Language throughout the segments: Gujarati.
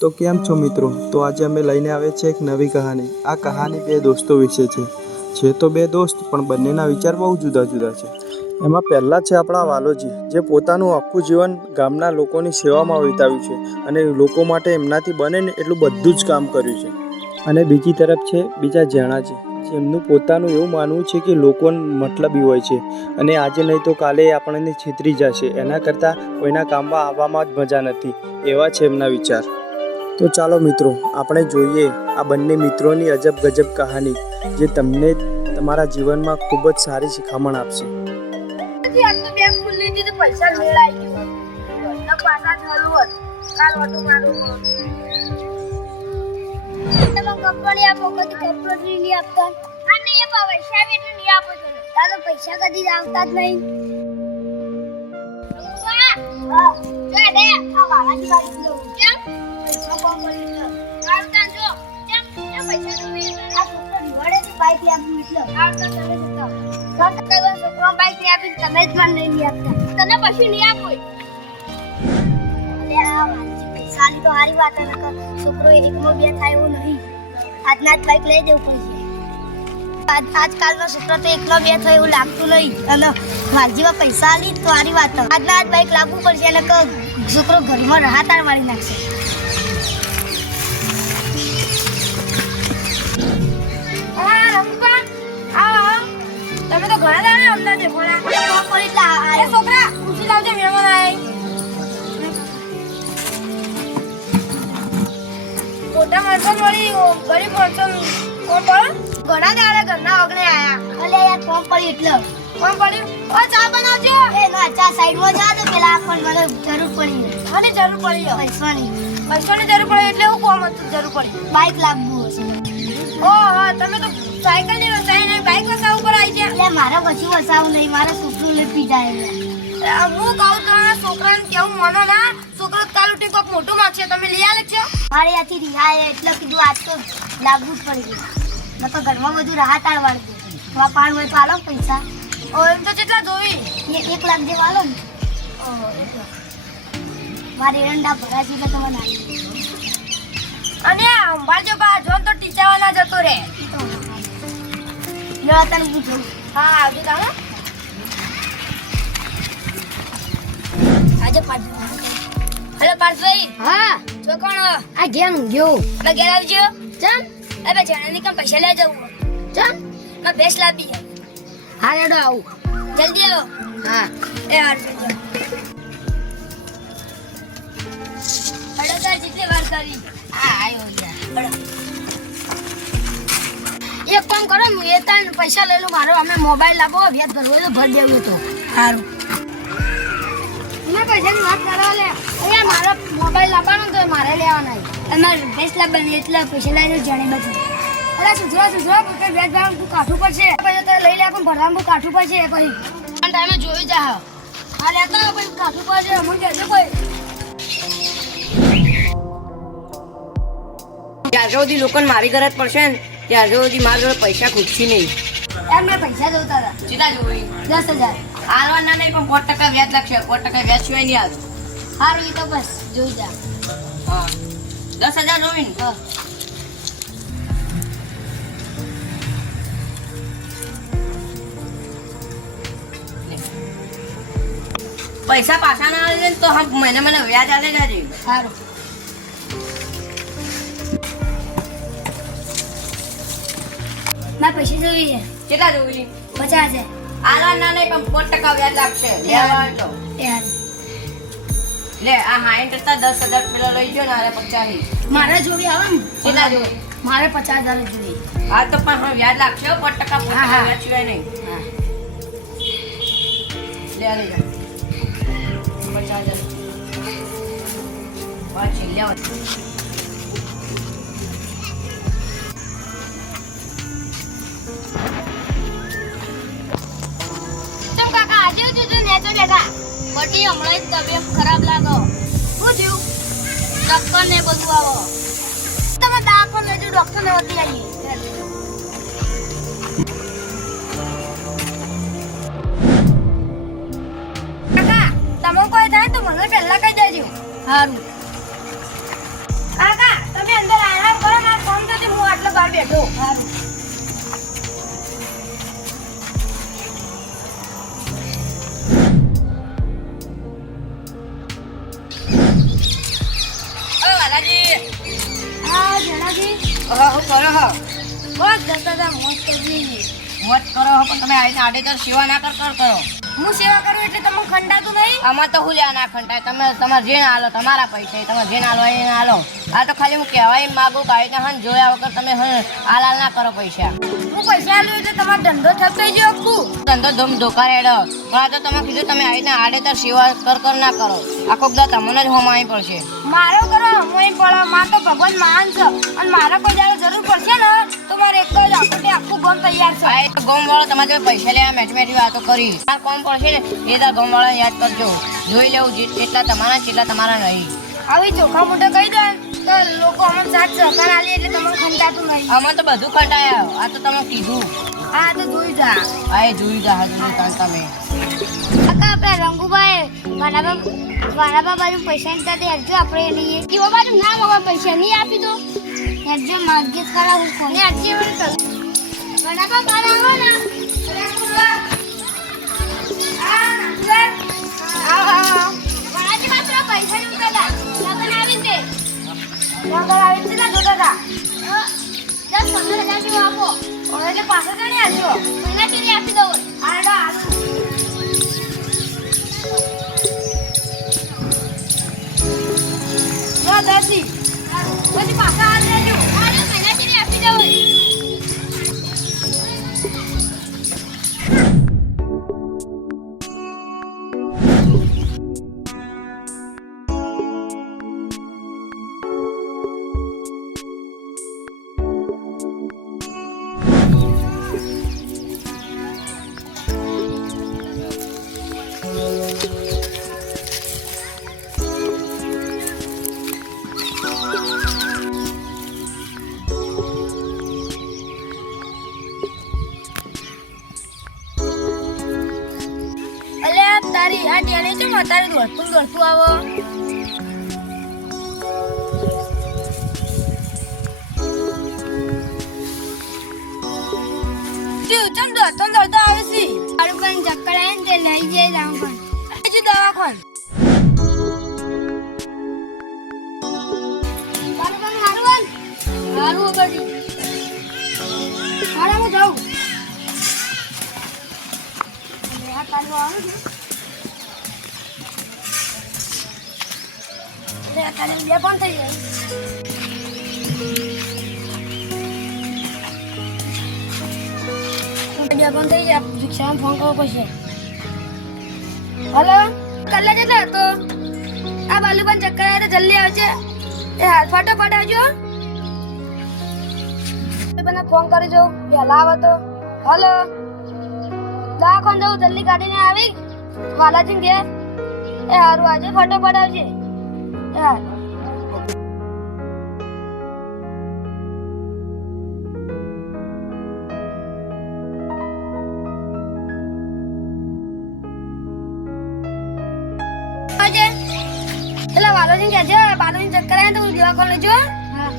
તો કેમ છો મિત્રો? તો આજે અમે લઈને આવે છે એક નવી કહાની. આ કહાની બે દોસ્તો વિશે છે તો બે દોસ્ત પણ બંનેના વિચાર બહુ જુદા જુદા છે. એમાં પહેલા છે આપણા વાલોજી, જે પોતાનું આખું જીવન ગામના લોકોની સેવામાં વિતાવ્યું છે અને લોકો માટે એમનાથી બને ને એટલું બધું જ કામ કર્યું છે. અને બીજી તરફ છે બીજા જેણાજી, જેમનું પોતાનું એવું માનવું છે કે લોકો મતલબી હોય છે અને આજે નહીં તો કાલે આપણને છેતરી જશે, એના કરતાં કોઈના કામમાં આવવામાં જ મજા નથી. એવા છે એમના વિચાર. તો ચાલો મિત્રો, આપણે જોઈએ આ બંને મિત્રોની અજબ ગજબ કહાની, જે તમને તમારા જીવનમાં ખૂબ જ સારી શિખામણ આપશે. પૈસા મેળાઈ ગયો પાછા ચાલુ હોત કાલ ઓટો મારું કંપની આપો કદી કંપની નહીં આપતા અને એ પૈસા બી એટલે નહીં આપો છો તારો પૈસા કદી આવતા જ નહીં. હા દે દે આ વાલાની બારી લો કેમ પૈસા કોમ કરી આવતા જો કેમ પૈસા નહીં આ છોકરો નિવાડે તો બાઈક લે આપું એટલે આવતા તમે જતા છોકરો બાઈક લે આપી તમે જ મને નહીં આપતા તને પછી નહીં આપો. સાલી તો હારી વાત ન કર છોકરો એકમાં બે થાય એવું નહીં. આજના જ બાઈક લઈ દેવું પડશે. આજકાલનો છોકરો તો એકલો બે થાય એવું લાગતું નહીં અને વાજીમાં પૈસા આલી તો હારી વાત. આજના જ બાઈક લાવવું પડશે અને છોકરો ઘરમાં રાહતાર મારી નાખશે. તમે તો ઘણા દાડા અમદાવાદ ભણા છોકરા ખુશી લાવજો મહેમાન આય મોટા માણસો મળી ગરીબ માણસો કોણ પડો ઘણા દાડા ઘરના ઓગણે આયા અલે યાર કોણ પડી એટલે કોણ પડ્યું ઓ ચા બનાવજો એ ના ચા સાઈડમાં જા તો પેલા પણ મને જરૂર પડી અને જરૂર પડી પૈસાની જરૂર પડી એટલે હું કોમ હતું જરૂર પડી બાઈક લાવવું હશે. ઓ હા તમે તો સાયકલ ની વસાઈને બાઈક વસાવું પર આવી ગયા. એટલે મારે કશું વસાવું નહીં, મારે છોકરું લે પી જાય. હું કહું તો છોકરાને કેવું માનો ના છોકરો કાલ ઉઠી કોક મોટું માગશે તમે લઈ આલે છો. મારે આથી રિહાય એટલે કીધું આજ તો લાવવું જ પડી ગયું. મેં તો ઘરમાં બધું રાહત આળવાડી દીધું. તમારા પાણ હોય તો આલો પૈસા. ઓ એમ તો કેટલા જોઈ 1 લાખ જેવા આલો ને. મારે એરંડા ભરા છે એટલે તમે નાખી અને અંબાજો બા જોન તો ટીચાવાના જતો રે લે તને પૂછું. હા આવજો તારો આજે પાડ હેલો પાર્થભાઈ. હા જો કોણ આ ગેમ ગયો મે ઘેર આવજો ચમ એ બે જણાની કમ પૈસા લે જાવ ચમ મે બેસ લાવી હા રેડો આવું જલ્દી આવો. હા એ આવજો હડો તાર જેટલી વાર કરી આ આયો યાર એક કામ કરો હું એ તાન પૈસા લઈ લઉં. મારો અમે મોબાઈલ લાવો વ્યાજ ભરવો તો ભર દેવું તો સારું. મેં પૈસાની વાત કરવા લે અહીંયા મારો મોબાઈલ લાવવાનો તો મારે લેવાના અમારે ભેંસ લાવવાની એટલે પૈસા લઈને જાણે બધું. અરે સુધરા porque વ્યાજ ભરવાનું તું કાઠું પડશે પછી તો લઈ લે પણ ભરવાનું બહુ કાઠું પડશે પછી પણ ટાઈમે જોઈ જા હા લેતા પછી કાઠું પડશે અમને કહેજો કોઈ ત્યાં સુધી લોકોને મારી ગરજ પડશે ને ત્યાં સુધી મારી જોડે પૈસા ખૂટશે નહીં. એમને પૈસા જોતા હતા કેટલા જોઈ 10,000 હાલવાના નહીં પણ 5% વ્યાજ લાગશે. 5% વ્યાજ સિવાય નહીં આવે. સારું એ તો બસ જોઈ જા. હા 10,000 જોઈ ને હા પૈસા પાછા ના આવે તો હા મને વ્યાજ આલે જાજે. સારું ના પૈસા જોઈએ કેટલા જોઈ 50,000 હાલવાના નહીં પણ 5% વ્યાજ લાગશે. લેવા તો યાર લે આ 60 કરતા 10,000 પેલો લઈ ગયો ને આરે 50. મારે જોવી આવે ને કેટલા જોઈ મારે 50,000 જોઈએ. હા તો પણ હવે વ્યાજ લાગશે 5% વ્યાજ સિવાય નહીં. હા લે લઈ જા 50,000 પાછી લેવા. ચમ કાકા આજે જો નેચો બેઠા બટી હમણાં જ તબિયત ખરાબ લાગો. શું થયું? ડોક્ટર ને બધું આવો તમે દાખલ લેજો ડોક્ટર ને વતી આવી. કાકા તમે કોઈ થાય તો મને પહેલા કહી દેજો. સારું આ કાકાજી હા જણાજી હું કરો હો બસ જતા હતા મોજ કરવી મોજ કરો હો પણ તમે આવીને આડેધડ સેવા ના કરો હું સેવા કરું એટલે તમને ખંડાતું નહીં આમાં તો હું લ્યા ના ખંટાય તમે તમારે જે ના હાલો તમારા પૈસા તમે જે ના હાલો એ ના હાલો આ તો ખાલી હું કહેવાય માગું કે આવીને હન જોયા વગર તમે હાલ ના કરો પૈસા હું પૈસા આલ્યું એટલે તમારો ધંધો થતો ગયો આખું ધંધો ધૂમ ધોકા રેડો પણ આ તો તમે કીધું તમે આવીને આડેધડ સેવા કર ના કરો આખો બધા તમને જ હોમાવી પડશે મારો કરો મોઈ પડો માર તો ભગવાન મહાન છે અને મારે કોઈ જ્યારે જરૂર પડશે ને તો મારે એક જ આખું ગોમ તૈયાર છે આ તો ગોમ વાળો તમારે જોડે પૈસા લેવા મેઠી વાતો કરી આ કોમ પડશે ને એ તો ગોમ વાળા યાદ કરજો જોઈ લેવું જેટલા તમારા જેટલા તમારા નહીં આવી ચોખા મોઢે કહી દે તો લોકો અમને સાથ સહકાર આલી એટલે તમને ખંડાતું નહીં આમાં તો બધું ખંડાયા આ તો તમે કીધું હા તો જોઈ જા આ એ જોઈ જા તમે કાકા આપણે રંગુભાઈ વાનાબા બાજુ પૈસા ની સાથે હેરજો આપણે લઈએ કેવો બાજુ ના મગા પૈસા નહીં આપી દો હેરજો માગે ખરા હું ફોન હેરજો વાનાબા બાર આવો ને રંગુબા વાનાજી માત્ર પૈસા નહીં ઉતારતા લગન આવી છે ના જોતા હતા 10-15 હજાર જેવું આપો એટલે પાછળ ગણી આપજો મહિના ચીરી આપી દો આડા દાસી પછી પાછા હાથ લેજો આને મહિના ચીરી આપી દો તારી આ ટેણી છે તારી દોડતું આવો ચમ દોડતો આવે છે મારું પણ ચક્કર આવે ને તે લઈ જાય દવાખાન હજુ દવાખાન મારું પણ હારું બધી મારા જાઉં તારું આવે છે બે પણ થઈ જાય બે પણ થઈ જાય રિક્ષામાં ફોન કરવો પડશે હલો કલાક કેટલા હતો આ બાલુ પણ ચક્કર આવે તો જલ્દી આવશે એ હાલ ફટાફટ આવજો મને ફોન કરી જો વહેલા આવે તો હલો દવાખાને જવું જલ્દી કાઢીને આવી વાલાજી ઘેર એ હારું આજે ફટાફટ આવજે Yeah. આજે એટલે વાલોજી કે છે બાલોજી ચક્કર આવે તો દવા કોણ લેજો હા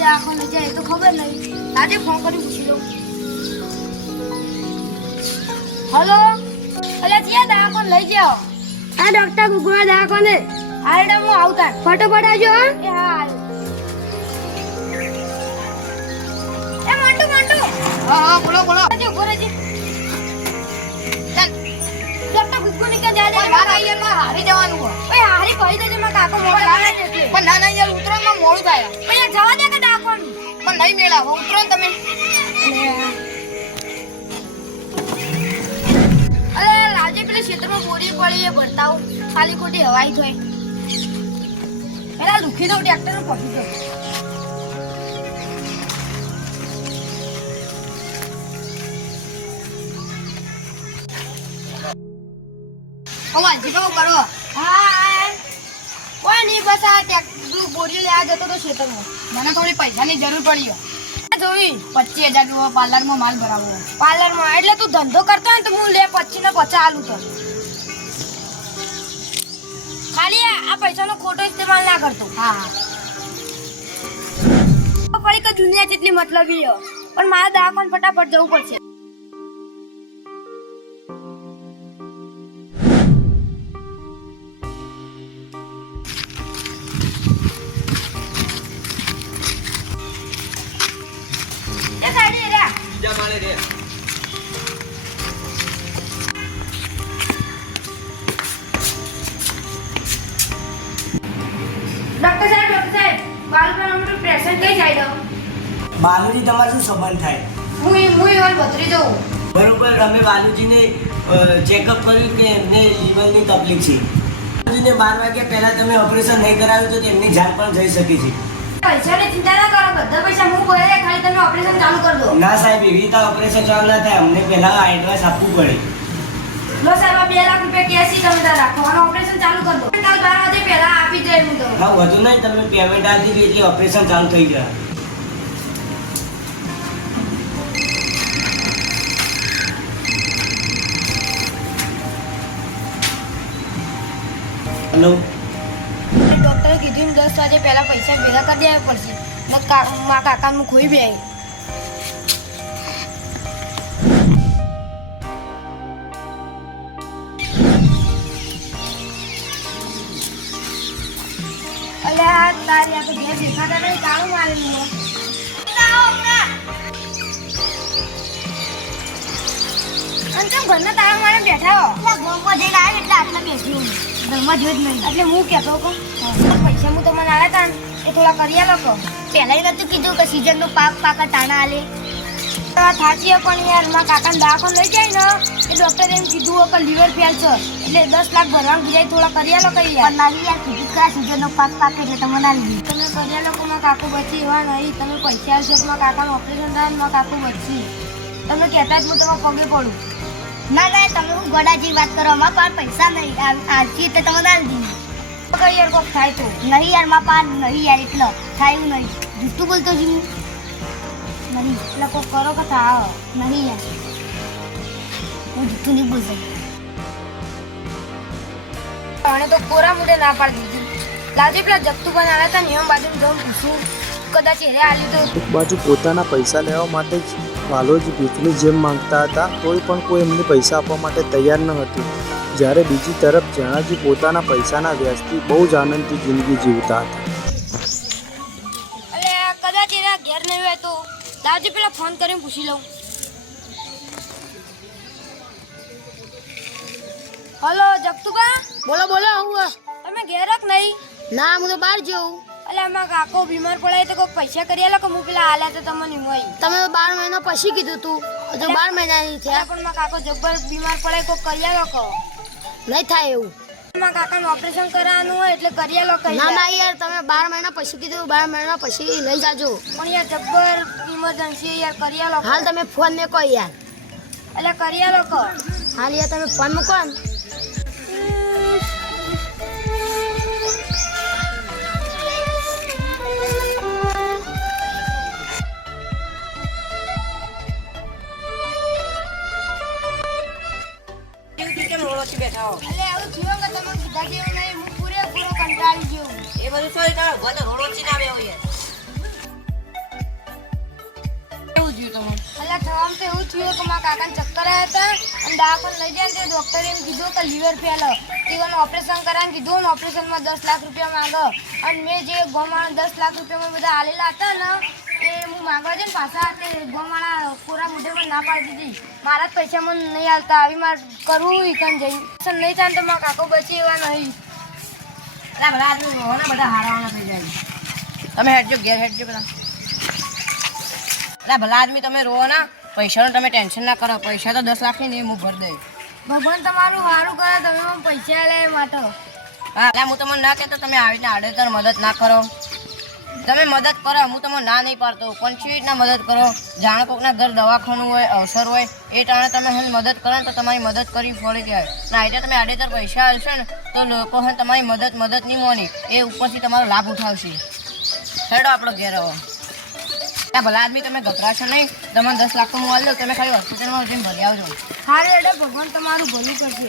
દવાખાને જાય તો ખબર નહીં આજે ફોન કરી પૂછી લઉં હલો અલ્યા ક્યાં દવાખાને લઈ જાઓ આ ડોક્ટર ગુગુડા દવાખાને આરડા હું આવતા ફટાફટ આવજો એ હા એ મંટુ હા બોલો જો ગોરેજી ચાલ ડોક્ટર ગુગુને કે જાય હારી જવાનું ઓય હારી કહી દેજે માં કાકો મોડા આવે છે પણ ના યાર ઉતરવામાં મોડું થાય પણ જવા દે કે દવાખાને પણ નહીં મેળા ઉતરો ને તમે અરે લાજે પેલી બોરી પડી એ ભરતા આવું ખાલી ખોટી હવાઈ થોય એલા દુખી દઉં ટ્રેક્ટર પહોંચી દઉં જીવો કરો હા કોઈ નહીં બસ આ ટ્રેક્ટર બોરી લેવા જતો તો ખેતરમાં મને થોડી પૈસાની જરૂર પડી જોઈ 25,000 જેવો પાર્લરમાં માલ ભરાવો પાર્લરમાં એટલે તું ધંધો કરતો હોય ને તો હું લે 25 ને 50 આલું તો ખાલી આ પૈસાનો ખોટો ઇસ્તેમાલ ના કરતો હા પડી કે દુનિયા જેટલી મતલબી છે પણ મારે દવાખાને ફટાફટ જવું પડશે બાલુજી તમારે શું સંબંધ થાય બરોબર અમે બાલુજીને ચેકઅપ કર્યું કે એમને લીવરની તકલીફ છે બાલુજીને 12 વાગ્યા પહેલા તમે ઓપરેશન નહીં કરાવ્યું તો તેમની જાન પણ જઈ શકે છે પૈસાની ચિંતા ના કરો બધા પૈસા હું ભરે ખાલી તમે ઓપરેશન ચાલુ કરી દો ના સાહેબ એવી રીતે ઓપરેશન ચાલુ ના થાય અમને પહેલા એડવાન્સ આપવું પડે લો સાહેબ 2 લાખ રૂપિયા કેશ તમે તાર રાખો અને ઓપરેશન ચાલુ કરી દો કાલ 12 વાગે પહેલા આપી દે હું તો હા વધુ નહીં તમે પેમેન્ટ આપી દીધી એટલે ઓપરેશન ચાલુ થઈ ગયા હેલો ડોક્ટરે કીધું 10 વાગે પહેલા પૈસા ભેગા કરી દેવા પડશે મારા કાકાનું ખોઈ બે અલ્યા તારી આ તો ઘેર દેખાતા નહીં કાળું મારેલું અંતમ ઘરના તાળા મારે બેઠા હો ગોમમાં જઈને આવે એટલે આટલા બેસી ઘરમાં જોઈ જ નહીં એટલે હું કહેતો કહું પૈસા હું તમને આવ્યા હતા ને એ થોડા કરી આલો કહો પહેલાં નતું કીધું કે સિઝનનો પાક પાકા તાણા આલે થાચી પણ યાર મારા કાકાને દવાખાને લઈ જાય ને એ ડૉક્ટરે એમ કીધું કે લીવર ફેલ છે એટલે 10 લાખ ભરવાનું બીજા થોડા કરી આલો કઈ યાર નાની યાર કીધું કે સિઝનનો પાક પાકે એટલે તમે ના લીધી તમે કરી આલો કે મારા કાકુ બચી એવા નહીં તમે પૈસા આવશે તો મારા કાકાનું ઓપરેશન થાય ને મારા કાકુ બચી તમે કહેતા જ હું તમારા પગે પડું ના ના તમે હું ગોડાજી વાત કરો અમારા પાસે પૈસા નહીં આલતી એટલે તમે ના લીધી કઈ યાર કોક થાય તો નહીં યાર મારા પાસે નહીં યાર એટલે થાય એવું નહીં જૂઠું બોલતો છું નહીં એટલે કોક કરો કે થાવ નહીં યાર હું જૂઠું નહીં બોલતો અને તો કોરા મુડે ના પાડી દીધી લાજે પેલા જગતું પણ આવ્યા હતા ને એમ બાજુ જવું પૂછું કદાચ એને આલી તો એક બાજુ પોતાના પૈસા લેવા માટે જ વાલોજી ભીખની જેમ માંગતા હતા તોય પણ કોઈ એમને પૈસા આપવા માટે તૈયાર ન હતું જ્યારે બીજી તરફ જણાજી પોતાના પૈસાના વ્યાજથી બહુ જ આનંદથી જિંદગી જીવતા હતા અલે કદાચ એના ઘેર નહીં હોય તો લાવજે પેલા ફોન કરીને પૂછી લઉં હલો જગતુબા બોલો બોલો હું તમે ઘેર જ નહીં ના હું તો બહાર જઉં અલે આમાં કાકો બીમાર પડાય તો કોઈ પૈસા કરી આલો કે હું પેલા આલ્યા તો તમને મોય તમે 12 મહિના પછી કીધું તું હજુ 12 મહિના નહીં થયા પણ મારા કાકો જબ્બર બીમાર પડાય કોઈ કરી આલો કહો નહીં થાય એવું મારા કાકાનું ઓપરેશન કરાવવાનું હોય એટલે કરી આલો કઈ ના ના યાર તમે 12 મહિના પછી કીધું 12 મહિના પછી લઈ જાજો પણ યાર જબ્બર ઇમરજન્સી યાર કરી આલો હાલ તમે ફોન મેં કહો યાર એટલે કરી આલો કહો હાલ યાર તમે ફોન મૂકો ને બેઠા હો અલે આવું જીવન કે તમે કીધા જેવું નહીં હું પૂરેપૂરો કંટાળી ગયો એ બધું સોરી તમે ગોતે રોડોચી ના બેહો યાર કેવું થયું તમને અલે થવામાં તો એવું થયું કે મારા કાકાને ચક્કર આવ્યા હતા અને દવાખાને લઈ જાય તો ડૉક્ટરે એમ કીધું કે લીવર ફેલ તેનું ઓપરેશન કરાવીને કીધું ને ઓપરેશનમાં 10 લાખ રૂપિયા માંગો અને મેં જે ગોમાણા 10 લાખ રૂપિયામાં બધા આલેલા હતા ને એ હું માંગવા જઈને પાછા તે ગોમાણા કોરા મુઢેમાં ના પાડી દીધી મારા જ પૈસા મને નહીં આવતા આવી મારે કરવું ઈકન જઈ નહીં થાય તો મારા કાકો બચી એવા નહીં અરે બધા આદમી રોવાના બધા હારાવાના થઈ જાય તમે હેડજો ઘેર હેડજો બધા અરે ભલા આદમી તમે રોવો ના પૈસાનું તમે ટેન્શન ના કરો પૈસા તો 10 લાખ ની હું ભરી દઈશ ભગવાન તમારું સારું કરે તમે મને પૈસા લે માટે હા એટલે હું તમને ના કહેતો તમે આવીને આડેતર મદદ ના કરો. તમે મદદ કરો, હું તમને ના નહીં પાડતો, પણ કેવી રીતના મદદ કરો? જાણે કોકના ઘર દવાખાનું હોય, અવસર હોય, એ ટાણે તમે હે મદદ કરો ને તો તમારી મદદ કરવી પડે કહેવાય. ના એટલે તમે આડેતર પૈસા આવશે ને તો લોકો હે તમારી મદદ નહીં મોની, એ ઉપરથી તમારો લાભ ઉઠાવશે. હેડો આપણો ઘેર આવો. ત્યાં ભલા આદમી તમે ગભરાશો નહીં, તમને 10 લાખ તો હું આલી દઉં, તમે ખાલી હોસ્પિટલમાં જઈને ભરી આવજો. સારું એટલે ભગવાન તમારું ભલું કરશે.